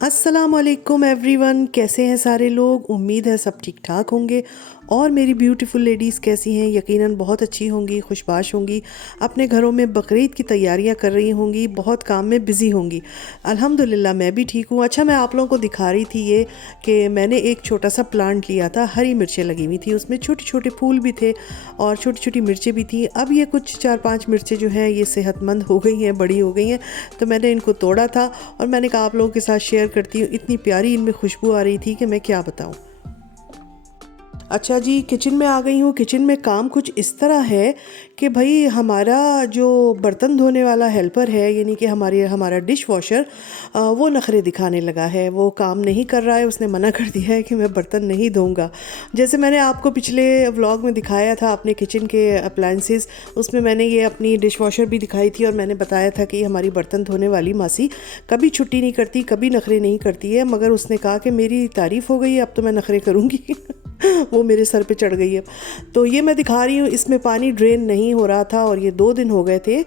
अस्सलामुअलैकुम एवरीवन, कैसे हैं सारे लोग। उम्मीद है सब ठीक ठाक होंगे। और मेरी ब्यूटीफुल लेडीज़ कैसी हैं? यकीनन बहुत अच्छी होंगी, खुशबाश होंगी, अपने घरों में बकरीद की तैयारियां कर रही होंगी, बहुत काम में बिज़ी होंगी। अल्हम्दुलिल्लाह मैं भी ठीक हूँ। अच्छा, मैं आप लोगों को दिखा रही थी ये कि मैंने एक छोटा सा प्लांट लिया था, हरी मिर्चें लगी हुई थी, उसमें छोटे छोटे फूल भी थे और छोटी छोटी मिर्चें भी थी। अब ये कुछ 4-5 मिर्चें जो हैं ये सेहतमंद हो गई हैं, बड़ी हो गई हैं, तो मैंने इनको तोड़ा था और मैंने कहा आप लोगों के साथ शेयर करती हूँ। इतनी प्यारी इनमें खुशबू आ रही थी कि मैं क्या बताऊँ। अच्छा जी, किचन में आ गई हूँ। किचन में काम कुछ इस तरह है कि भाई हमारा जो बर्तन धोने वाला हेल्पर है, यानी कि हमारा डिश वॉशर, वो नखरे दिखाने लगा है। वो काम नहीं कर रहा है, उसने मना कर दिया है कि मैं बर्तन नहीं धोऊंगा। जैसे मैंने आपको पिछले व्लॉग में दिखाया था अपने किचन के अप्लायंसेस, उसमें मैंने ये अपनी डिश वॉशर भी दिखाई थी और मैंने बताया था कि हमारी बर्तन धोने वाली मासी कभी छुट्टी नहीं करती, कभी नखरे नहीं करती है। मगर उसने कहा कि मेरी तारीफ़ हो गई है, अब तो मैं नखरे करूँगी। वो मेरे सर पे चढ़ गई है। तो ये मैं दिखा रही हूँ, इसमें पानी ड्रेन नहीं हो रहा था और ये 2 दिन हो गए थे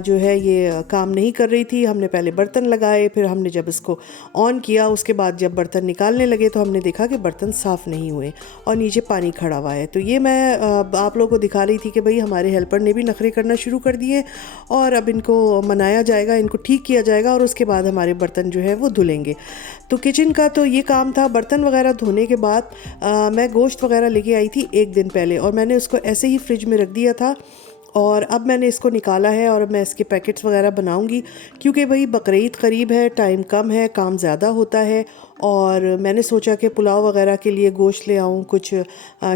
जो है ये काम नहीं कर रही थी। हमने पहले बर्तन लगाए, फिर हमने जब इसको ऑन किया उसके बाद जब बर्तन निकालने लगे तो हमने देखा कि बर्तन साफ़ नहीं हुए और नीचे पानी खड़ा हुआ है। तो ये मैं आप लोगों को दिखा रही थी कि भाई हमारे हेल्पर ने भी नखरे करना शुरू कर दिए और अब इनको मनाया जाएगा, इनको ठीक किया जाएगा और उसके बाद हमारे बर्तन जो है वो धुलेंगे। तो किचन का तो ये काम था। बर्तन वगैरह धोने के बाद मैं गोश्त वगैरह लेके आई थी 1 दिन पहले और मैंने उसको ऐसे ही फ्रिज में रख दिया था और अब मैंने इसको निकाला है और मैं इसके पैकेट्स वगैरह बनाऊंगी, क्योंकि भाई बकरीद करीब है, टाइम कम है, काम ज़्यादा होता है। और मैंने सोचा कि पुलाव वगैरह के लिए गोश्त ले आऊँ, कुछ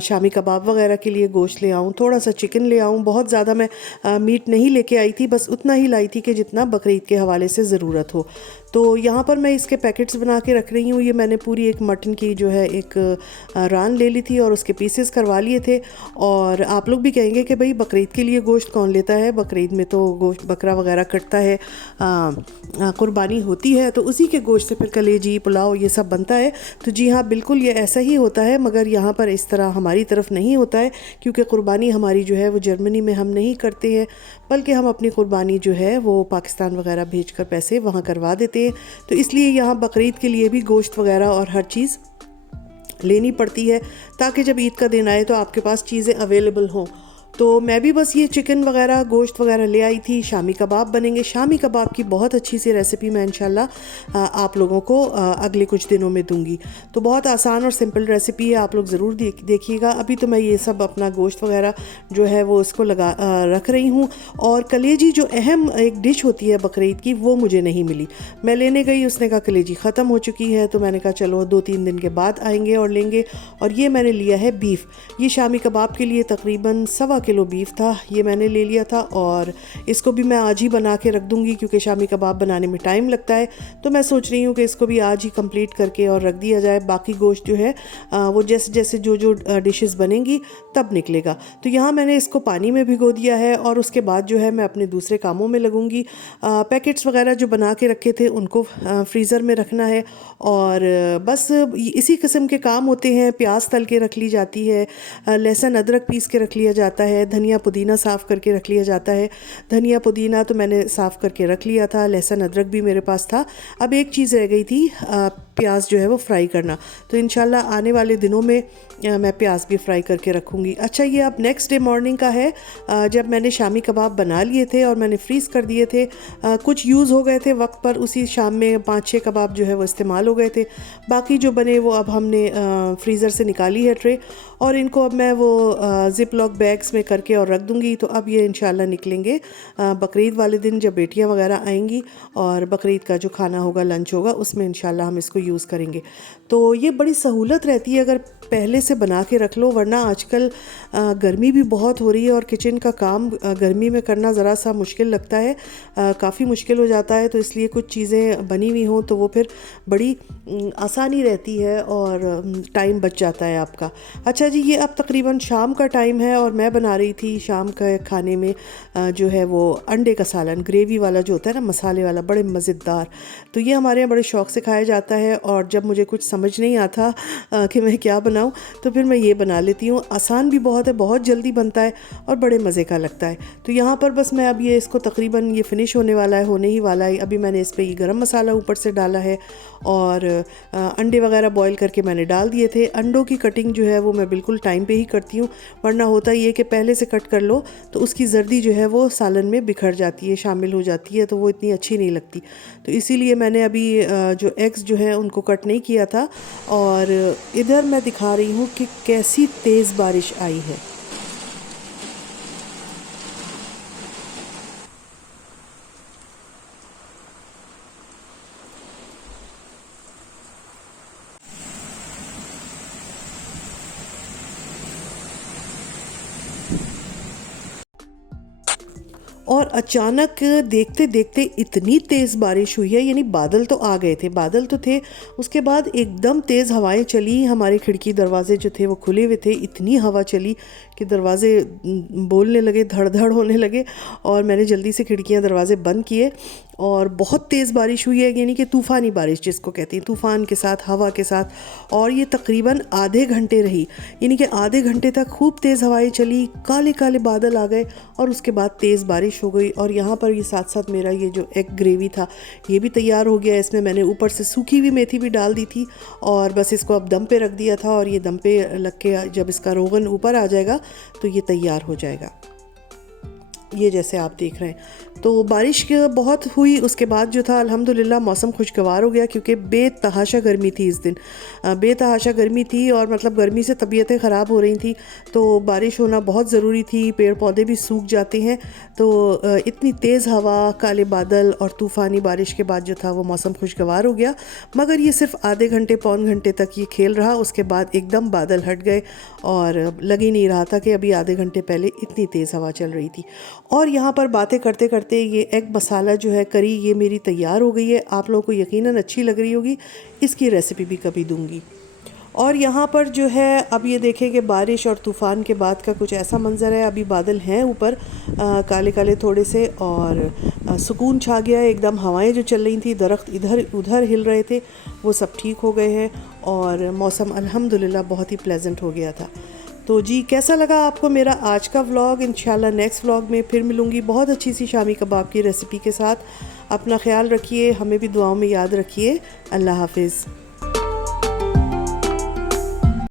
शामी कबाब वगैरह के लिए गोश्त ले आऊँ, थोड़ा सा चिकन ले आऊँ। बहुत ज़्यादा मैं मीट नहीं लेके आई थी, बस उतना ही लाई थी कि जितना बकरीद के हवाले से ज़रूरत हो। तो यहाँ पर मैं इसके पैकेट्स बना के रख रही हूँ। ये मैंने पूरी एक मटन की जो है एक रान ले ली थी और उसके पीसेस करवा लिए थे। और आप लोग भी कहेंगे कि भाई बकरीद के लिए गोश्त कौन लेता है? बकरीद में तो गोश्त बकरा वगैरह कटता है, कुर्बानी होती है, तो उसी के गोश्त से फिर कलेजी पुलाव ये सब बनता है। तो जी हाँ, बिल्कुल ये ऐसा ही होता है, मगर यहाँ पर इस तरह हमारी तरफ नहीं होता है, क्योंकि कुर्बानी हमारी जो है वो जर्मनी में हम नहीं करते हैं, बल्कि हम अपनी कुर्बानी जो है वो पाकिस्तान वगैरह भेजकर पैसे वहाँ करवा देते हैं। तो इसलिए यहाँ बकरीद के लिए भी गोश्त वगैरह और हर चीज़ लेनी पड़ती है, ताकि जब ईद का दिन आए तो आपके पास चीज़ें अवेलेबल हों। तो मैं भी बस ये चिकन वगैरह गोश्त वगैरह ले आई थी। शामी कबाब बनेंगे। शामी कबाब की बहुत अच्छी सी रेसिपी मैं इंशाल्लाह आप लोगों को अगले कुछ दिनों में दूंगी। तो बहुत आसान और सिंपल रेसिपी है, आप लोग ज़रूर देखिएगा। अभी तो मैं ये सब अपना गोश्त वगैरह जो है वो इसको रख रही हूँ। और कलेजी जो अहम एक डिश होती है बकरीद की, वो मुझे नहीं मिली। मैं लेने गई, उसने कहा कलेजी ख़त्म हो चुकी है। तो मैंने कहा चलो 2-3 दिन के बाद आएंगे और लेंगे। और ये मैंने लिया है बीफ। ये शामी कबाब के लिए तकरीबन 1.25 किलो बीफ था, ये मैंने ले लिया था। और इसको भी मैं आज ही बना के रख दूंगी, क्योंकि शामी कबाब बनाने में टाइम लगता है। तो मैं सोच रही हूँ कि इसको भी आज ही कंप्लीट करके और रख दिया जाए। बाकी गोश्त जो है वो जैसे जैसे जो डिशेस बनेंगी तब निकलेगा। तो यहाँ मैंने इसको पानी में भिगो दिया है और उसके बाद जो है मैं अपने दूसरे कामों में लगूंगी। पैकेट्स वगैरह जो बना के रखे थे उनको फ्रीज़र में रखना है। और बस इसी किस्म के काम होते हैं। प्याज तल के रख ली जाती है, लहसुन अदरक पीस के रख लिया जाता है, धनिया पुदीना साफ़ करके रख लिया जाता है। धनिया पुदीना तो मैंने साफ़ करके रख लिया था, लहसुन अदरक भी मेरे पास था। अब एक चीज़ रह गई थी, प्याज जो है वो फ्राई करना। तो इंशाल्लाह आने वाले दिनों में मैं प्याज भी फ्राई करके रखूँगी। अच्छा, ये अब नेक्स्ट डे मॉर्निंग का है, जब मैंने शामी कबाब बना लिए थे और मैंने फ्रीज़ कर दिए थे। कुछ यूज़ हो गए थे वक्त पर, उसी शाम में 5-6 कबाब जो है वो इस्तेमाल हो गए थे। बाकी जो बने वो अब हमने फ्रीज़र से निकाली है ट्रे, और इनको अब मैं वो ज़िप लॉक बैग्स में करके और रख दूँगी। तो अब ये इंशाल्लाह निकलेंगे बकरीद वाले दिन, जब बेटियाँ वगैरह आएंगी और बकरीद का जो खाना होगा, लंच होगा, उसमें इंशाल्लाह हम इसको यूज़ करेंगे। तो ये बड़ी सहूलत रहती है अगर पहले से बना के रख लो, वरना आजकल गर्मी भी बहुत हो रही है और किचन का काम गर्मी में करना ज़रा सा मुश्किल लगता है, काफ़ी मुश्किल हो जाता है। तो इसलिए कुछ चीज़ें बनी हुई हों तो वो फिर बड़ी आसानी रहती है और टाइम बच जाता है आपका। अच्छा जी, ये अब तकरीबन शाम का टाइम है और मैं बना रही थी शाम का खाने में जो है वो अंडे का सालन, ग्रेवी वाला जो होता है ना, मसाले वाला, बड़े मज़ेदार। तो ये हमारे यहाँ बड़े शौक़ से खाया जाता है और जब मुझे कुछ समझ नहीं आता कि मैं क्या बनाऊँ तो फिर मैं ये बना लेती हूँ। आसान भी बहुत है, बहुत जल्दी बनता है और बड़े मज़े का लगता है। तो यहाँ पर बस मैं अब ये इसको तकरीबन ये फ़िनिश होने वाला है, होने ही वाला है। अभी मैंने इस पर ये गरम मसाला ऊपर से डाला है और अंडे वगैरह बॉईल करके मैंने डाल दिए थे। अंडों की कटिंग जो है वो मैं बिल्कुल टाइम पे ही करती हूँ, वरना होता ये कि पहले से कट कर लो तो उसकी जर्दी जो है वो सालन में बिखर जाती है, शामिल हो जाती है, तो वो इतनी अच्छी नहीं लगती। तो इसीलिए मैंने अभी जो एग्स जो है उनको कट नहीं किया था। और इधर मैं दिखा रही हूँ कि कैसी तेज़ बारिश आई है। और अचानक देखते देखते इतनी तेज़ बारिश हुई है, यानी बादल तो आ गए थे, बादल तो थे, उसके बाद एकदम तेज़ हवाएं चली। हमारे खिड़की दरवाजे जो थे वो खुले हुए थे, इतनी हवा चली कि दरवाजे बोलने लगे, धड़ धड़ होने लगे और मैंने जल्दी से खिड़कियां दरवाजे बंद किए। और बहुत तेज़ बारिश हुई है, यानी कि तूफ़ानी बारिश जिसको कहते हैं, तूफ़ान के साथ, हवा के साथ। और ये तकरीबन आधे घंटे रही, यानी कि आधे घंटे तक खूब तेज़ हवाएं चली, काले काले बादल आ गए और उसके बाद तेज़ बारिश हो गई। और यहाँ पर ये साथ साथ मेरा ये जो एग ग्रेवी था ये भी तैयार हो गया। इसमें मैंने ऊपर से सूखी हुई मेथी भी डाल दी थी और बस इसको अब दम पे रख दिया था। और ये दम पे लग के जब इसका रोगन ऊपर आ जाएगा तो ये तैयार हो जाएगा, ये जैसे आप देख रहे हैं। तो बारिश बहुत हुई, उसके बाद जो था अल्हम्दुलिल्लाह मौसम खुशगवार हो गया, क्योंकि बेतहाशा गर्मी थी इस दिन, बेतहाशा गर्मी थी और मतलब गर्मी से तबीयतें ख़राब हो रही थी। तो बारिश होना बहुत ज़रूरी थी, पेड़ पौधे भी सूख जाते हैं। तो इतनी तेज़ हवा, काले बादल और तूफ़ानी बारिश के बाद जो था वो मौसम खुशगवार हो गया। मगर ये सिर्फ आधे घंटे पौन घंटे तक ये खेल रहा, उसके बाद एकदम बादल हट गए और लग ही नहीं रहा था कि अभी आधे घंटे पहले इतनी तेज़ हवा चल रही थी। और यहाँ पर बातें करते करते ये एग मसाला जो है, करी, ये मेरी तैयार हो गई है। आप लोगों को यकीनन अच्छी लग रही होगी, इसकी रेसिपी भी कभी दूंगी। और यहाँ पर जो है अब ये देखें कि बारिश और तूफ़ान के बाद का कुछ ऐसा मंज़र है। अभी बादल हैं ऊपर काले काले थोड़े से और सुकून छा गया है एकदम। हवाएं जो चल रही थी, दरख्त इधर उधर हिल रहे थे, वो सब ठीक हो गए हैं और मौसम अल्हम्दुलिल्लाह बहुत ही प्लेजेंट हो गया था। तो जी, कैसा लगा आपको मेरा आज का व्लॉग? इंशाल्लाह नेक्स्ट व्लॉग में फिर मिलूँगी बहुत अच्छी सी शामी कबाब की रेसिपी के साथ। अपना ख्याल रखिए, हमें भी दुआओं में याद रखिए। अल्लाह हाफिज़।